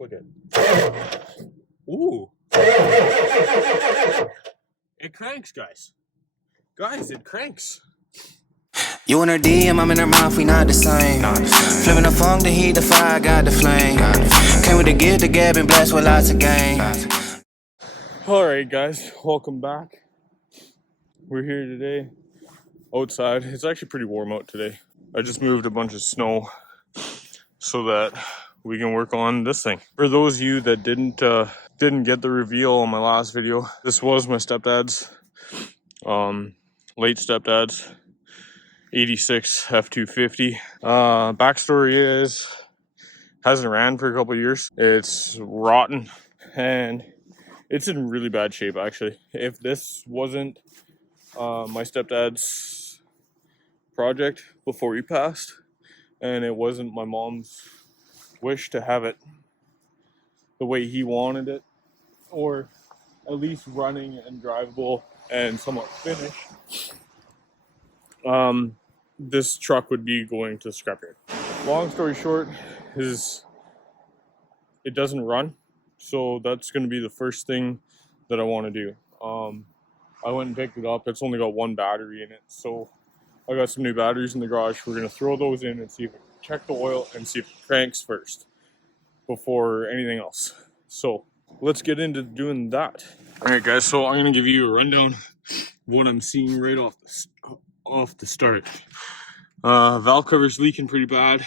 Look at it. Ooh. It cranks, guys. Guys, it cranks. You in her DM, I'm in her mouth, we not the same. Flipping the funk, the heat, the fire, got the flame. Came with the gift, the gab, and blessed with lots of game. Alright guys, welcome back. We're here today outside. It's actually pretty warm out today. I just moved a bunch of snow so that we can work on this thing. For those of you that didn't get the reveal on my last video, this was my stepdad's, late stepdad's 86 F250. Backstory is, hasn't ran for a couple of years. It's rotten and it's in really bad shape actually. If this wasn't my stepdad's project before he passed, and it wasn't my mom's wish to have it the way he wanted it, or at least running and drivable and somewhat finished, this truck would be going to the scrapyard. Long story short is it doesn't run, so that's going to be the first thing that I want to do. I went and picked it up. It's only got one battery in it, so I got some new batteries in the garage. We're going to throw those in and see if it check the oil and see if it cranks first before anything else. So let's get into doing that. All right guys, so I'm going to give you a rundown of what I'm seeing right off the start. Valve cover's leaking pretty bad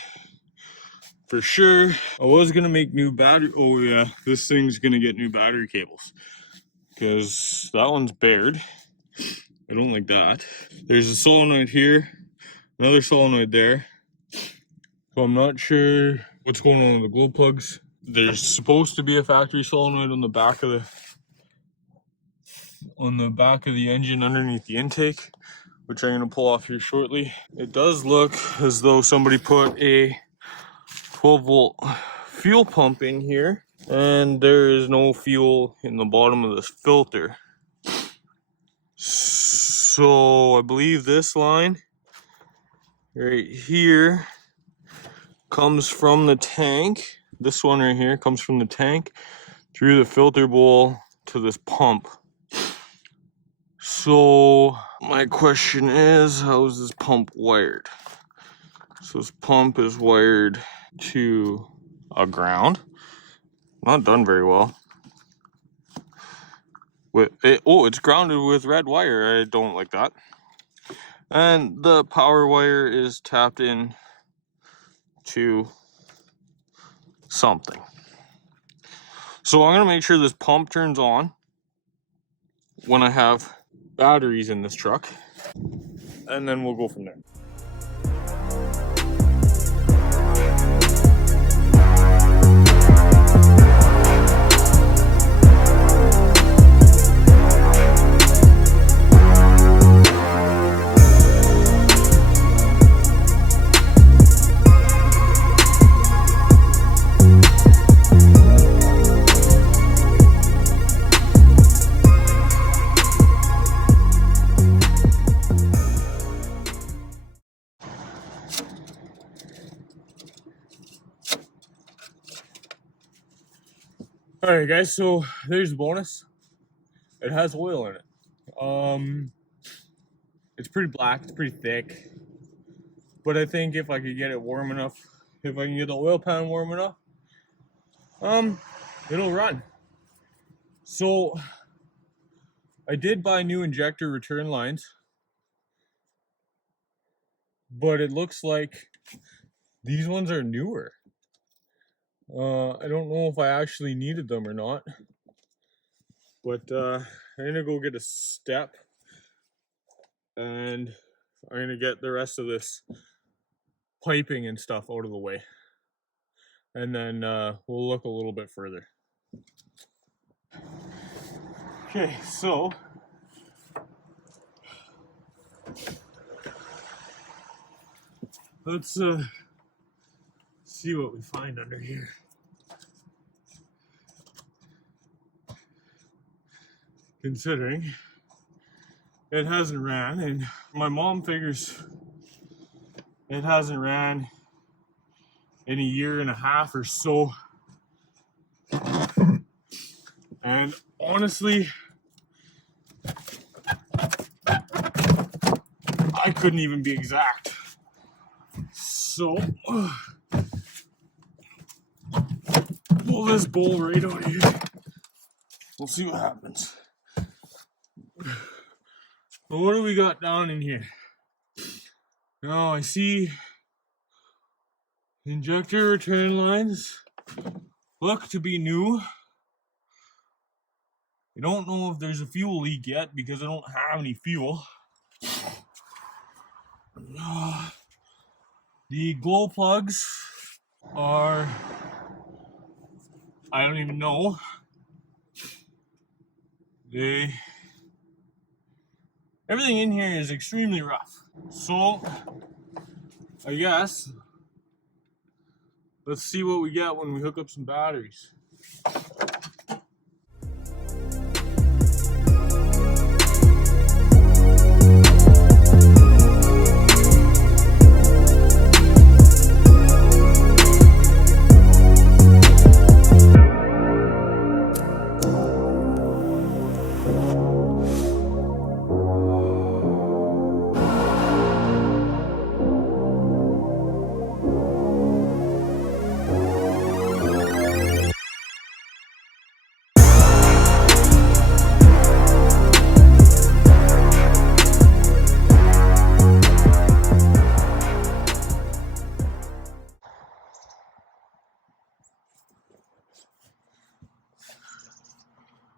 for sure. I was going to make new battery. Oh yeah, this thing's going to get new battery cables because that one's bared. I don't like that. There's a solenoid here, another solenoid there. So I'm not sure what's going on with the glow plugs. There's supposed to be a factory solenoid on the back of the engine underneath the intake, which I'm going to pull off here shortly. It does look as though somebody put a 12-volt fuel pump in here, and there is no fuel in the bottom of this filter. So I believe this line right here comes from the tank. This one right here comes from the tank through the filter bowl to this pump. So my question is, how is this pump wired? So this pump is wired to a ground. Not done very well. It's grounded with red wire. I don't like that. And the power wire is tapped in to something. So I'm going to make sure this pump turns on when I have batteries in this truck, and then we'll go from there. Alright guys, so there's the bonus. It has oil in it. It's pretty black, it's pretty thick. But I think if I could get it warm enough, if I can get the oil pan warm enough, it'll run. So I did buy new injector return lines, but it looks like these ones are newer. I don't know if I actually needed them or not, but I'm gonna go get a step, and I'm gonna get the rest of this piping and stuff out of the way, and then we'll look a little bit further. Okay, so let's see what we find under here. Considering it hasn't ran, and my mom figures it hasn't ran in a year and a half or so, And honestly, I couldn't even be exact. So, pull this bowl right out of here. We'll see what happens. Well, what do we got down in here? Now I see injector return lines look to be new. I don't know if there's a fuel leak yet because I don't have any fuel. The glow plugs are, I don't even know. Everything in here is extremely rough. So, I guess, let's see what we get when we hook up some batteries.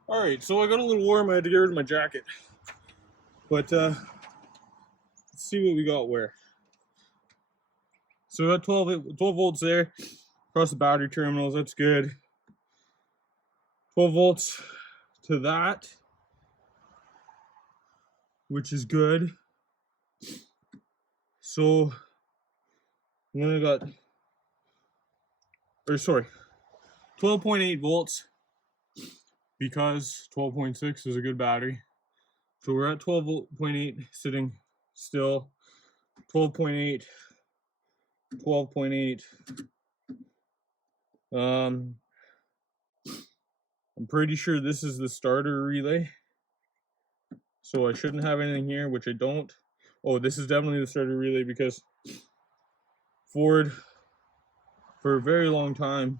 Alright, so I got a little warm, I had to get rid of my jacket. But, let's see what we got where. So we got 12 volts there, across the battery terminals, that's good. 12 volts to that, which is good. So, then I got, 12.8 volts, because 12.6 is a good battery. So we're at 12.8 sitting still. 12.8, 12.8. I'm pretty sure this is the starter relay. So I shouldn't have anything here, which I don't. Oh, this is definitely the starter relay because Ford, for a very long time,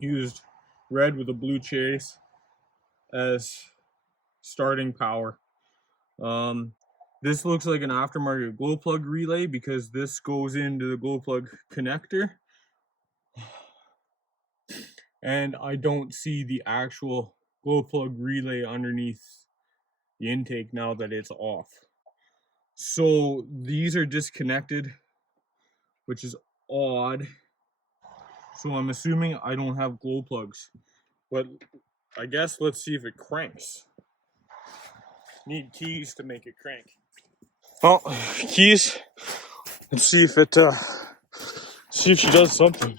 used red with a blue chase as starting power. This looks like an aftermarket glow plug relay because this goes into the glow plug connector. And I don't see the actual glow plug relay underneath the intake now that it's off. So these are disconnected, which is odd. So I'm assuming I don't have glow plugs. But I guess let's see if it cranks. Need keys to make it crank. Well, keys. Let's see if it see if she does something.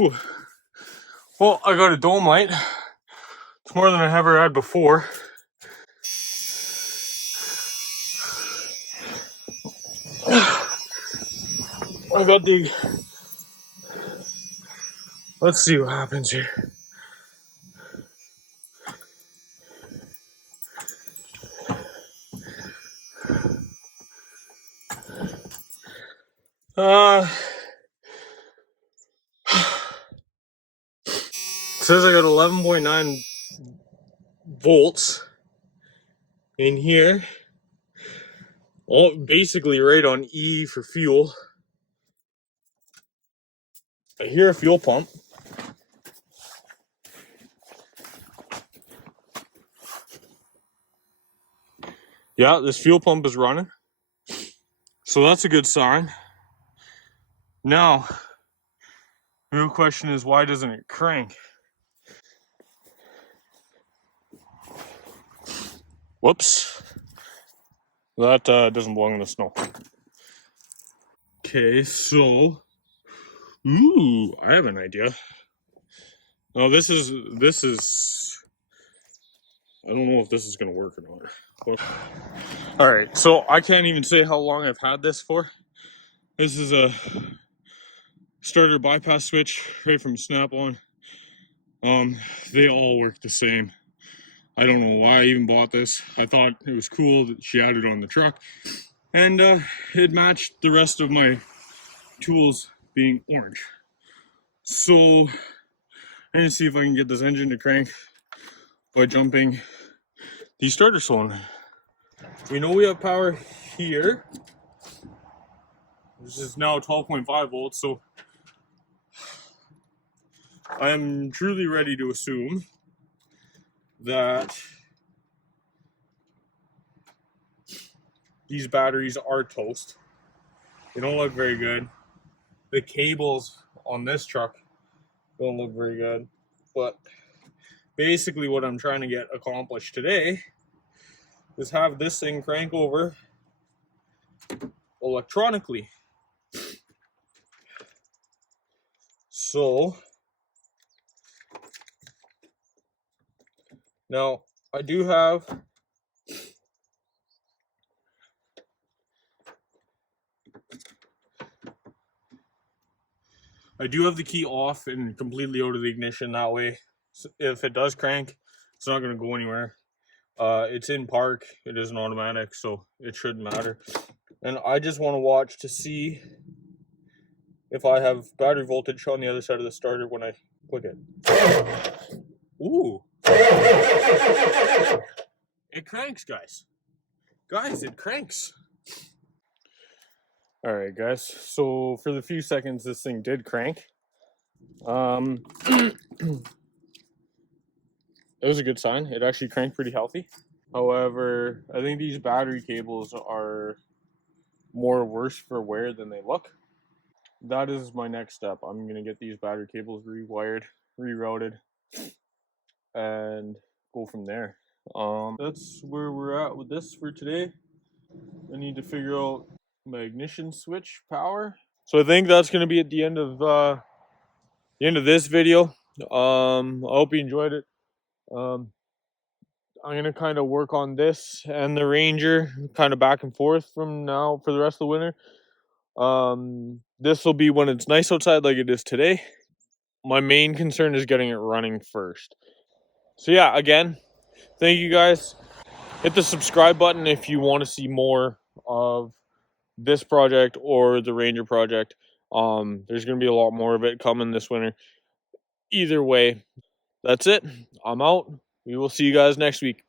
Ooh. Well, I got a dome light. It's more than I ever had before. I got the. Let's see what happens here. It says I got 11.9 volts in here. All basically right on E for fuel. I hear a fuel pump. Yeah, this fuel pump is running. So that's a good sign. Now, the real question is, why doesn't it crank? Whoops. That doesn't belong in the snow. Okay, so... Ooh, I have an idea. Now this is... I don't know if this is going to work or not. But... Alright, so I can't even say how long I've had this for. This is a starter bypass switch right from Snap-on. They all work the same. I don't know why I even bought this. I thought it was cool that she had it on the truck, and it matched the rest of my tools being orange. So I'm gonna see if I can get this engine to crank by jumping the starter cylinder. We know we have power here. This is now 12.5 volts, so I am truly ready to assume that these batteries are toast. They don't look very good. The cables on this truck don't look very good. But basically what I'm trying to get accomplished today is have this thing crank over electronically. So now I do have the key off and completely out of the ignition. That way, if it does crank, it's not going to go anywhere. It's in park. It is an automatic, so it shouldn't matter. And I just want to watch to see if I have battery voltage on the other side of the starter when I click it. Ooh. It cranks, guys. Guys, it cranks. All right, guys. So for the few seconds this thing did crank, it was a good sign. It actually cranked pretty healthy. However, I think these battery cables are more worse for wear than they look. That is my next step. I'm going to get these battery cables rewired, rerouted, and go from there. That's where we're at with this for today. I need to figure out my ignition switch power. So I think that's going to be at the end of this video. I hope you enjoyed it. I'm going to kind of work on this and the Ranger kind of back and forth from now for the rest of the winter. This will be when it's nice outside like it is today. My main concern is getting it running first. So yeah, again, thank you guys. Hit the subscribe button if you want to see more of this project or the Ranger project. There's going to be a lot more of it coming this winter. Either way, that's it. I'm out. We will see you guys next week.